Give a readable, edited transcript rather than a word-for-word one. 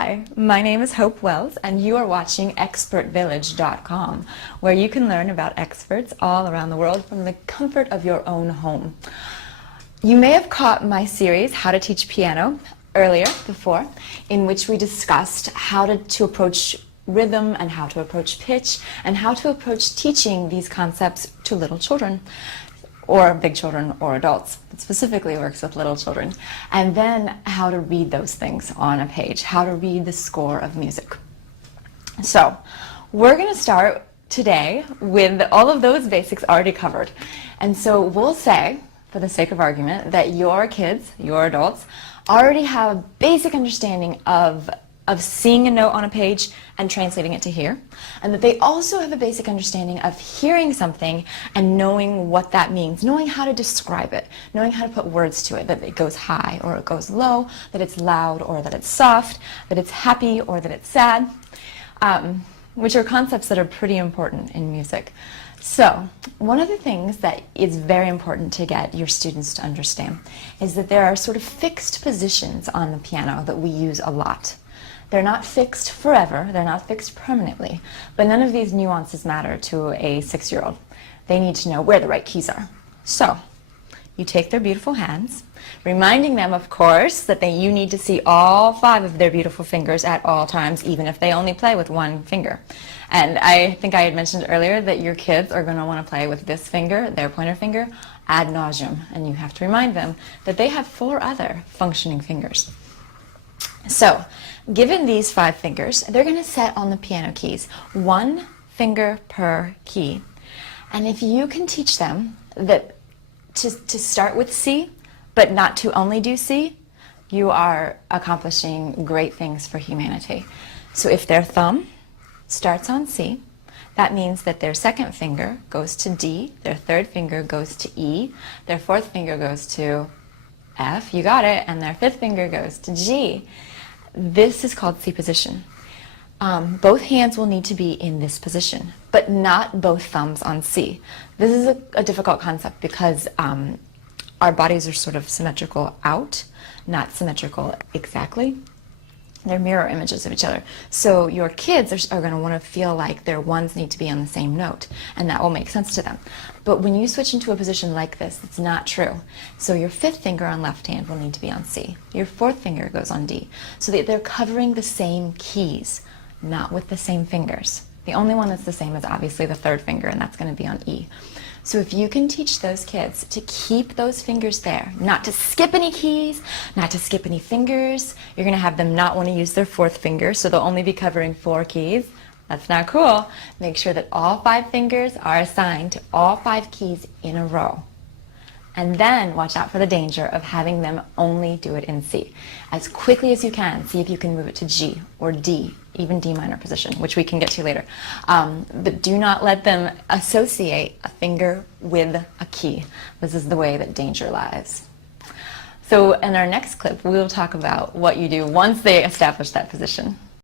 Hi, my name is Hope Wells, and you are watching expertvillage.com, where you can learn about experts all around the world from the comfort of your own home. You may have caught my series, How to Teach Piano, before, in which we discussed how to approach rhythm and how to approach pitch and how to approach teaching these concepts to little children, or big children or adults. It specifically works with little children. And then how to read those things on a page, how to read the score of music. So we're going to start today with all of those basics already covered. And so we'll say, for the sake of argument, that your kids, your adults, already have a basic understanding of seeing a note on a page and translating it to here, and that they also have a basic understanding of hearing something and knowing what that means, knowing how to describe it, knowing how to put words to it, that it goes high or it goes low, that it's loud or that it's soft, that it's happy or that it's sad, which are concepts that are pretty important in music. So one of the things that is very important to get your students to understand is that there are sort of fixed positions on the piano that we use a lot. They're not fixed forever, they're not fixed permanently, but none of these nuances matter to a 6-year-old. They need to know where the right keys are. So, you take their beautiful hands, reminding them, of course, that you need to see all 5 of their beautiful fingers at all times, even if they only play with 1 finger. And I think I had mentioned earlier that your kids are going to want to play with this finger, their pointer finger, ad nauseum, and you have to remind them that they have 4 other functioning fingers. So, given these 5 fingers, they're going to set on the piano keys 1 finger per key. And if you can teach them that to start with C, but not to only do C, you are accomplishing great things for humanity. So if their thumb starts on C, that means that their 2nd finger goes to D, their 3rd finger goes to E, their 4th finger goes to F, you got it, and their 5th finger goes to G. This is called C position. Both hands will need to be in this position, but not both thumbs on C. This is a difficult concept because our bodies are sort of symmetrical out, not symmetrical exactly. They're mirror images of each other. So your kids are going to want to feel like their ones need to be on the same note, and that will make sense to them. But when you switch into a position like this, it's not true. So your 5th finger on left hand will need to be on C. Your 4th finger goes on D. So that they're covering the same keys, not with the same fingers. The only one that's the same is obviously the 3rd finger, and that's going to be on E. So if you can teach those kids to keep those fingers there, not to skip any keys, not to skip any fingers, you're going to have them not want to use their 4th finger, so they'll only be covering 4 keys. That's not cool. Make sure that all 5 fingers are assigned to all 5 keys in a row. And then watch out for the danger of having them only do it in C. As quickly as you can, see if you can move it to G or D, even D minor position, which we can get to later. But do not let them associate a finger with a key. This is the way that danger lies. So in our next clip, we will talk about what you do once they establish that position.